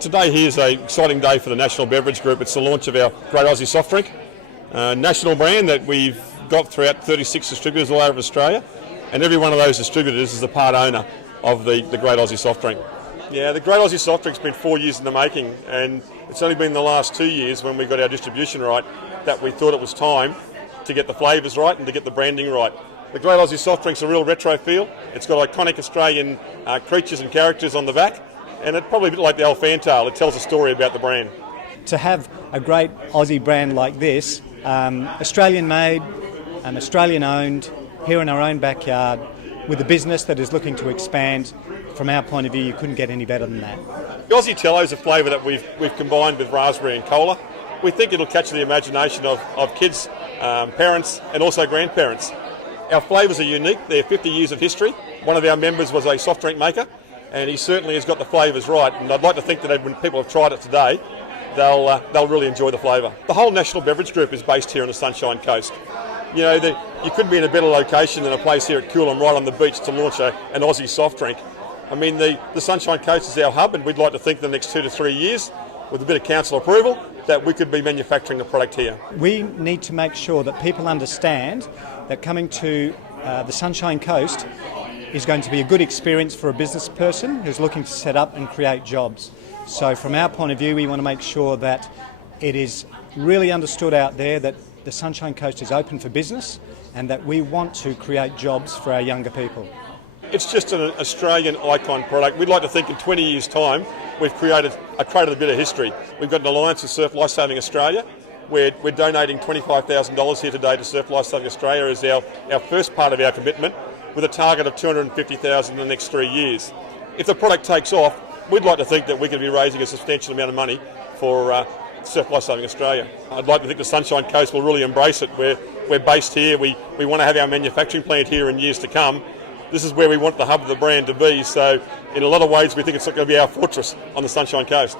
Today here is an exciting day for the National Beverage Group. It's the launch of our Great Aussie soft drink, national brand that we've got throughout 36 distributors all over Australia, and every one of those distributors is a part owner of the Great Aussie soft drink. Yeah, the Great Aussie soft drink's been 4 years in the making, and it's only been the last 2 years when we got our distribution right that we thought it was time to get the flavours right and to get the branding right. The Great Aussie soft drink's a real retro feel. It's got iconic Australian creatures and characters on the back, and it's probably a bit like the old fantail. It tells a story about the brand. To have a great Aussie brand like this, Australian made, Australian owned, here in our own backyard, with a business that is looking to expand, from our point of view, you couldn't get any better than that. The Aussie Tello is a flavour that we've combined with raspberry and cola. We think it'll catch the imagination of kids, parents and also grandparents. Our flavours are unique. They're 50 years of history. One of our members was a soft drink maker, and he certainly has got the flavours right, and I'd like to think that when people have tried it today, they'll really enjoy the flavour. The whole National Beverage Group is based here on the Sunshine Coast. You know, you couldn't be in a better location than a place here at Coolum right on the beach to launch an Aussie soft drink. I mean, the Sunshine Coast is our hub, and we'd like to think the next 2 to 3 years, with a bit of council approval, that we could be manufacturing the product here. We need to make sure that people understand that coming to the Sunshine Coast is going to be a good experience for a business person who's looking to set up and create jobs. So from our point of view, we want to make sure that it is really understood out there that the Sunshine Coast is open for business and that we want to create jobs for our younger people. It's just an Australian icon product. We'd like to think in 20 years' time we've created a bit of history. We've got an alliance with Surf Lifesaving Australia. We're donating $25,000 here today to Surf Lifesaving Australia as our first part of our commitment, with a target of $250,000 in the next 3 years. If the product takes off, we'd like to think that we could be raising a substantial amount of money for Surf Lifesaving Australia. I'd like to think the Sunshine Coast will really embrace it. We're based here. We want to have our manufacturing plant here in years to come. This is where we want the hub of the brand to be. So in a lot of ways, we think it's going to be our fortress on the Sunshine Coast.